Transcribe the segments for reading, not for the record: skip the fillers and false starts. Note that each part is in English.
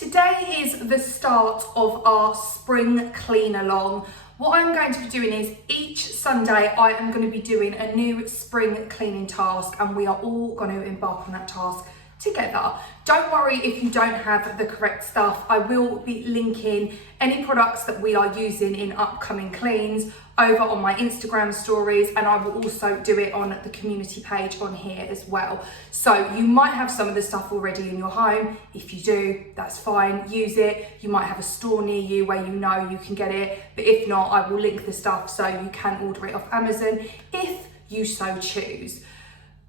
Today is the start of our spring clean along. What I'm going to be doing is each Sunday I am going to be doing a new spring cleaning task, and we are all going to embark on that task together. Don't worry if you don't have the correct stuff. I will be linking any products that we are using in upcoming cleans over on my Instagram stories, and I will also do it on the community page on here as well. So you might have some of the stuff already in your home. If you do, that's fine, use it. You might have a store near you where you know you can get it, but if not, I will link the stuff so you can order it off Amazon if you so choose.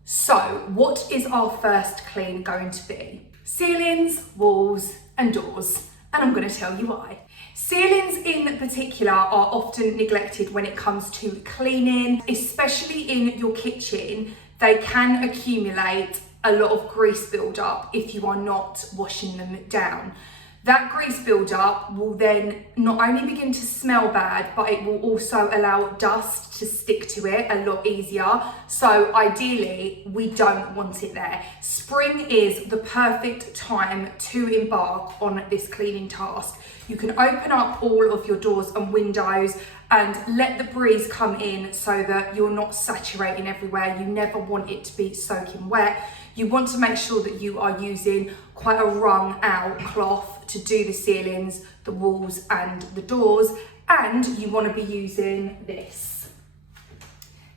So what is our first clean going to be? Ceilings, walls and doors, and I'm going to tell you why. Ceilings in particular are often neglected when it comes to cleaning, especially in your kitchen. They can accumulate a lot of grease buildup if you are not washing them down. That grease buildup will then not only begin to smell bad, but it will also allow dust to stick to it a lot easier. So ideally, we don't want it there. Spring is the perfect time to embark on this cleaning task. You can open up all of your doors and windows and let the breeze come in so that you're not saturating everywhere. You never want it to be soaking wet. You want to make sure that you are using quite a wrung out cloth to do the ceilings, the walls and the doors, and you want to be using this.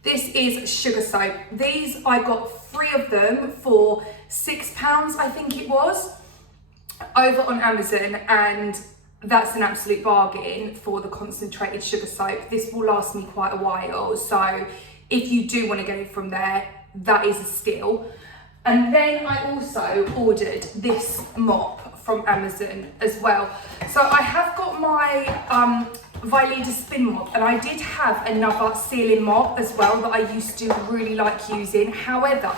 This is sugar soap. These, I got 3 of them for £6, I think it was, over on Amazon, and that's an absolute bargain for the concentrated sugar soap. This will last me quite a while, so if you do want to get it from there, that is a steal. And then I also ordered this mop from Amazon as well. So I have got my Hayley spin mop, and I did have another ceiling mop as well that I used to really like using. However,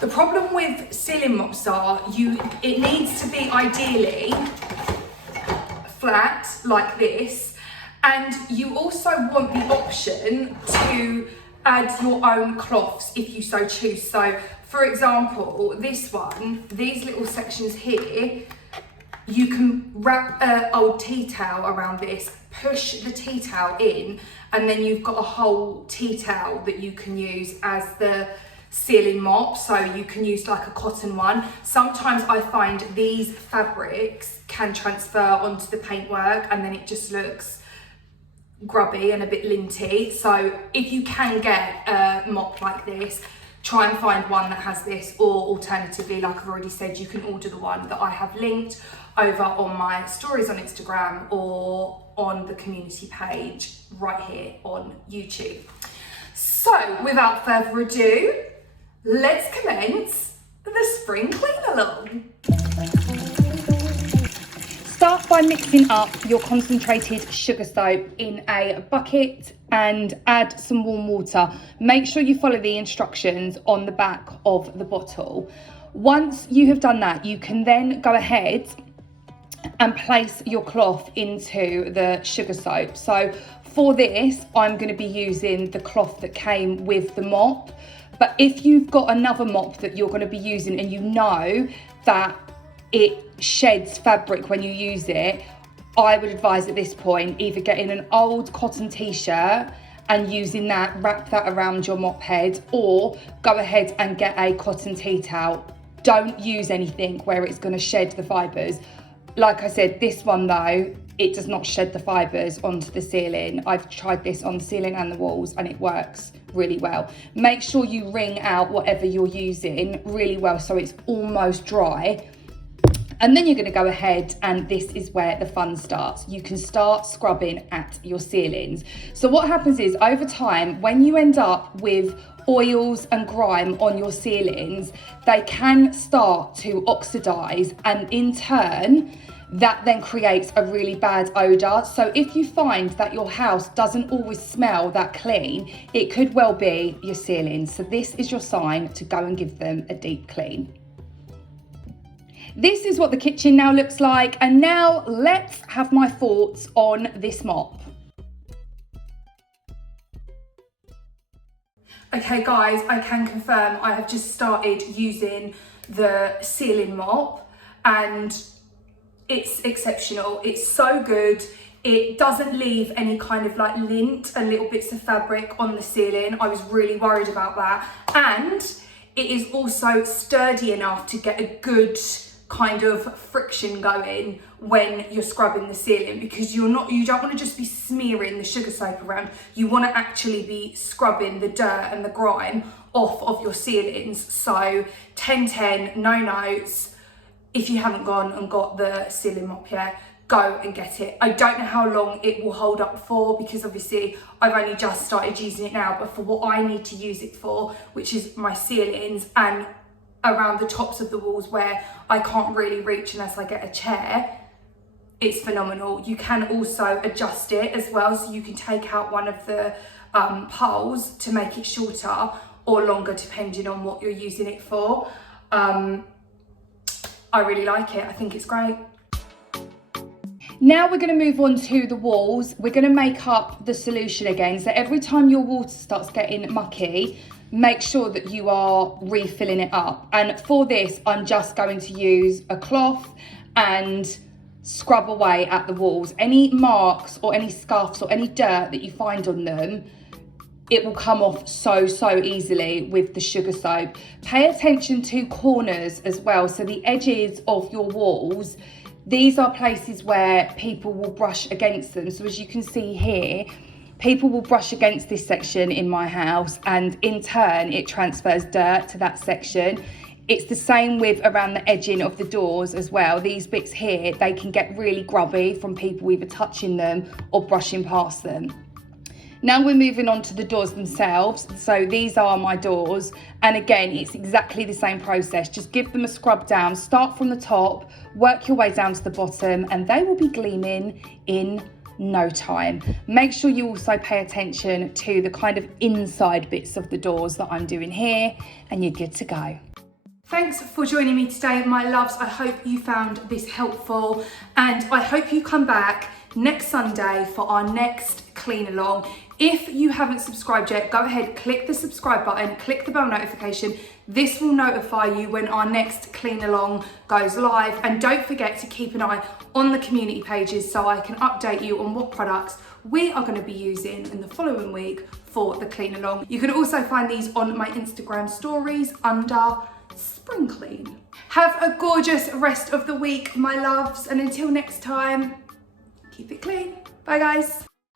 the problem with ceiling mops are it needs to be ideally flat like this, and you also want the option to add your own cloths if you so choose. So for example, this one, these little sections here, you can wrap an old tea towel around this, push the tea towel in, and then you've got a whole tea towel that you can use as the ceiling mop. So you can use like a cotton one. Sometimes I find these fabrics can transfer onto the paintwork and then it just looks grubby and a bit linty. So if you can get a mop like this, try and find one that has this, or alternatively, like I've already said, you can order the one that I have linked over on my stories on Instagram or on the community page right here on YouTube. So without further ado, let's commence the spring clean along. Start by mixing up your concentrated sugar soap in a bucket and add some warm water. Make sure you follow the instructions on the back of the bottle. Once you have done that, you can then go ahead and place your cloth into the sugar soap. So for this, I'm going to be using the cloth that came with the mop. But if you've got another mop that you're going to be using and you know that it sheds fabric when you use it, I would advise at this point either getting an old cotton t-shirt and using that, wrap that around your mop head, or go ahead and get a cotton tea towel. Don't use anything where it's going to shed the fibres. Like I said, this one though, it does not shed the fibres onto the ceiling. I've tried this on the ceiling and the walls and it works really well. Make sure you wring out whatever you're using really well so it's almost dry. And then you're going to go ahead, and this is where the fun starts. You can start scrubbing at your ceilings. So what happens is, over time, when you end up with oils and grime on your ceilings, they can start to oxidize, and in turn, that then creates a really bad odor. So if you find that your house doesn't always smell that clean, it could well be your ceilings. So this is your sign to go and give them a deep clean. This is what the kitchen now looks like, and now let's have my thoughts on this mop. Okay guys, I can confirm I have just started using the ceiling mop, and it's exceptional. It's so good. It doesn't leave any kind of like lint and little bits of fabric on the ceiling. I was really worried about that. And it is also sturdy enough to get a good kind of friction going when you're scrubbing the ceiling, because you don't want to just be smearing the sugar soap around. You want to actually be scrubbing the dirt and the grime off of your ceilings. So 10/10, no notes. If you haven't gone and got the ceiling mop yet, go and get it. I don't know how long it will hold up for, because obviously I've only just started using it now, but for what I need to use it for, which is my ceilings and around the tops of the walls where I can't really reach unless I get a chair, it's phenomenal. You can also adjust it as well, so you can take out one of the poles to make it shorter or longer depending on what you're using it for. I really like it. I think it's great. Now we're going to move on to the walls. We're going to make up the solution again. So every time your water starts getting mucky, make sure that you are refilling it up. And for this, I'm just going to use a cloth and scrub away at the walls. Any marks or any scuffs or any dirt that you find on them, it will come off so easily with the sugar soap. Pay attention to corners as well. So the edges of your walls, these are places where people will brush against them. So as you can see here, people will brush against this section in my house, and in turn, it transfers dirt to that section. It's the same with around the edging of the doors as well. These bits here, they can get really grubby from people either touching them or brushing past them. Now we're moving on to the doors themselves. So these are my doors. And again, it's exactly the same process. Just give them a scrub down, start from the top, work your way down to the bottom, and they will be gleaming in no time. Make sure you also pay attention to the kind of inside bits of the doors that I'm doing here, and you're good to go. Thanks for joining me today, my loves. I hope you found this helpful, and I hope you come back next Sunday for our next clean along. If you haven't subscribed yet, go ahead, click the subscribe button, click the bell notification. This will notify you when our next clean along goes live. And don't forget to keep an eye on the community pages so I can update you on what products we are going to be using in the following week for the clean along. You can also find these on my Instagram stories under Spring Clean. Have a gorgeous rest of the week, my loves, and until next time, keep it clean. Bye guys.